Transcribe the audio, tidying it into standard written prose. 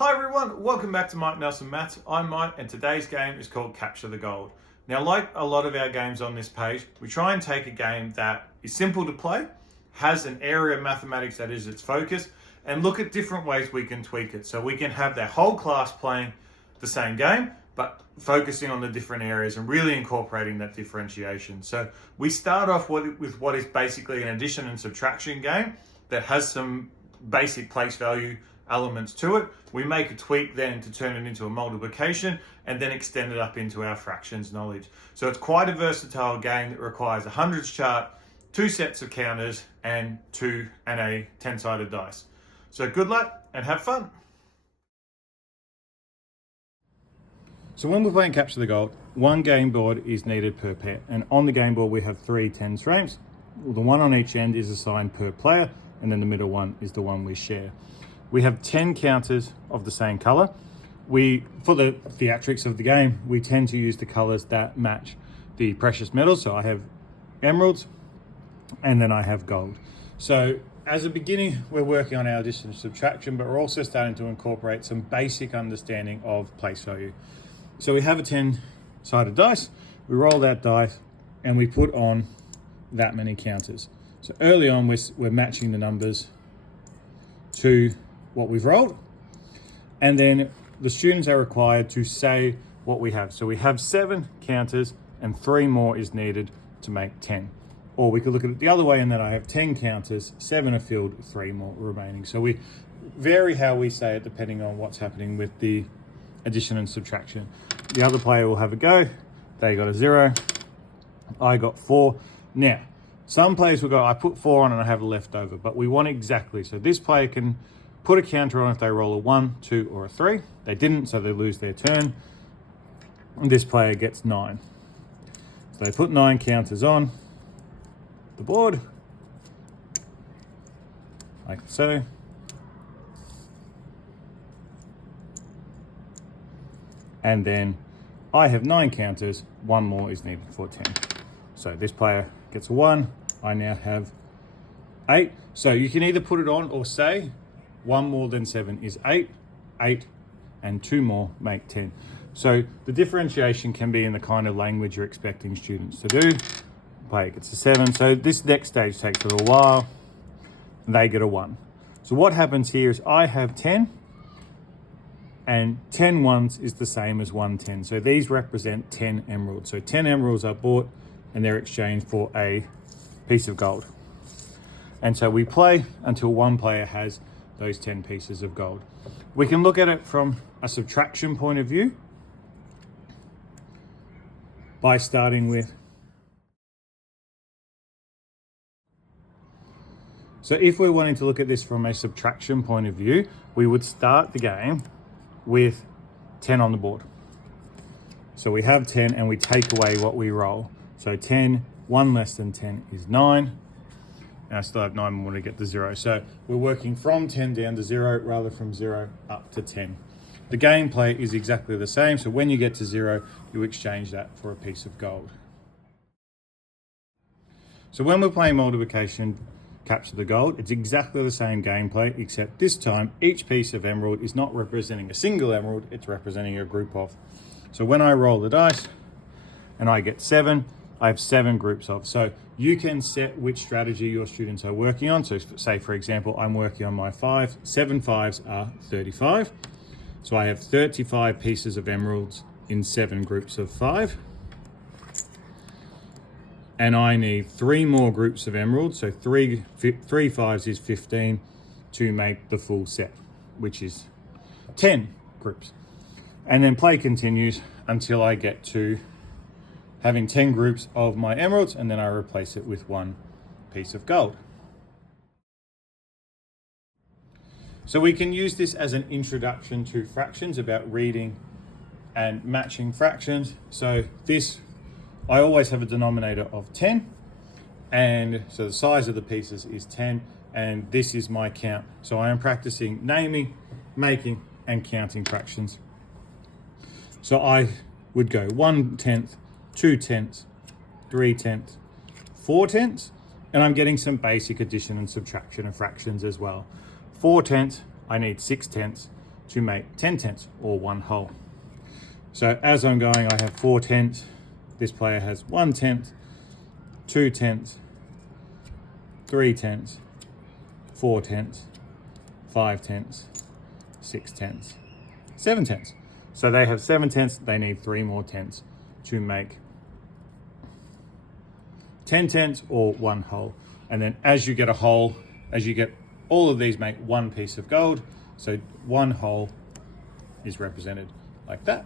Hi everyone, welcome back to Mike Nelson Maths. I'm Mike and today's game is called Capture the Gold. Now, like a lot of our games on this page, we try and take a game that is simple to play, has an area of mathematics that is its focus, and look at different ways we can tweak it. So we can have their whole class playing the same game, but focusing on the different areas and really incorporating that differentiation. So we start off with what is basically an addition and subtraction game that has some basic place value elements to it. We make a tweak then to turn it into a multiplication and then extend it up into our fractions knowledge. So it's quite a versatile game that requires a hundreds chart, 2 sets of counters, and a 10-sided dice. So good luck and have fun. So when we're playing Capture the Gold, 1 game board is needed per pair, and on the game board we have 3 10s frames. The one on each end is assigned per player, and then the middle one is the one we share. We have 10 counters of the same color. For the theatrics of the game, we tend to use the colors that match the precious metals. So I have emeralds and then I have gold. So as a beginning, we're working on our addition and subtraction, but we're also starting to incorporate some basic understanding of place value. So we have a 10-sided dice, we roll that dice and we put on that many counters. So early on, we're matching the numbers to what we've rolled, and then the students are required to say what we have. So we have 7 counters and 3 more is needed to make 10. Or we could look at it the other way, and then I have 10 counters, 7 are filled, 3 more remaining. So we vary how we say it depending on what's happening with the addition and subtraction. The other player will have a go. They got a 0, I got 4. Now, some players will go, I put 4 on and I have a leftover, but we want exactly. So this player can put a counter on if they roll a 1, 2, or a 3. They didn't, so they lose their turn. And this player gets 9. So they put 9 counters on the board, like so. And then I have 9 counters, 1 more is needed for 10. So this player gets a 1, I now have 8. So you can either put it on or say 1 more than 7 is 8, 8 and 2 more make 10. So the differentiation can be in the kind of language you're expecting students to do. Player gets a 7. So this next stage takes a little while. They get a 1. So what happens here is I have 10 and 10 ones is the same as 1 10. So these represent 10 emeralds. So 10 emeralds are bought and they're exchanged for a piece of gold. And so we play until one player has those 10 pieces of gold. We can look at it from a subtraction point of view by starting with, so if we're wanting to look at this from a subtraction point of view, we would start the game with 10 on the board. So we have 10 and we take away what we roll. So 10, 1 less than 10 is 9. And I still have 9 more to get to 0. So we're working from 10 down to 0 rather from 0 up to 10. The gameplay is exactly the same. So when you get to 0, you exchange that for a piece of gold. So when we're playing multiplication, Capture the Gold, it's exactly the same gameplay, except this time each piece of emerald is not representing a single emerald, it's representing a group of. So when I roll the dice and I get 7, I have 7 groups of. So you can set which strategy your students are working on. So say, for example, I'm working on my 5. 7 5s are 35. So I have 35 pieces of emeralds in 7 groups of 5. And I need 3 more groups of emeralds. So 3 5s is 15 to make the full set, which is 10 groups. And then play continues until I get to having 10 groups of my emeralds, and then I replace it with 1 piece of gold. So we can use this as an introduction to fractions, about reading and matching fractions. So this, I always have a denominator of 10, and so the size of the pieces is 10, and this is my count. So I am practicing naming, making, and counting fractions. So I would go 1/10, 2/10, 3/10, 4/10, and I'm getting some basic addition and subtraction of fractions as well. 4/10, I need 6/10. to make 10 tenths or 1 whole. So as I'm going, I have 4 tenths. This player has 1 tenth, 2 tenths, 3 tenths, 4 tenths, 5 tenths, 6 tenths, 7 tenths. So they have 7 tenths, they need 3 more tenths to make 10 tenths or 1 whole. And then as you get a whole, as you get all of these make 1 piece of gold, so 1 whole is represented like that.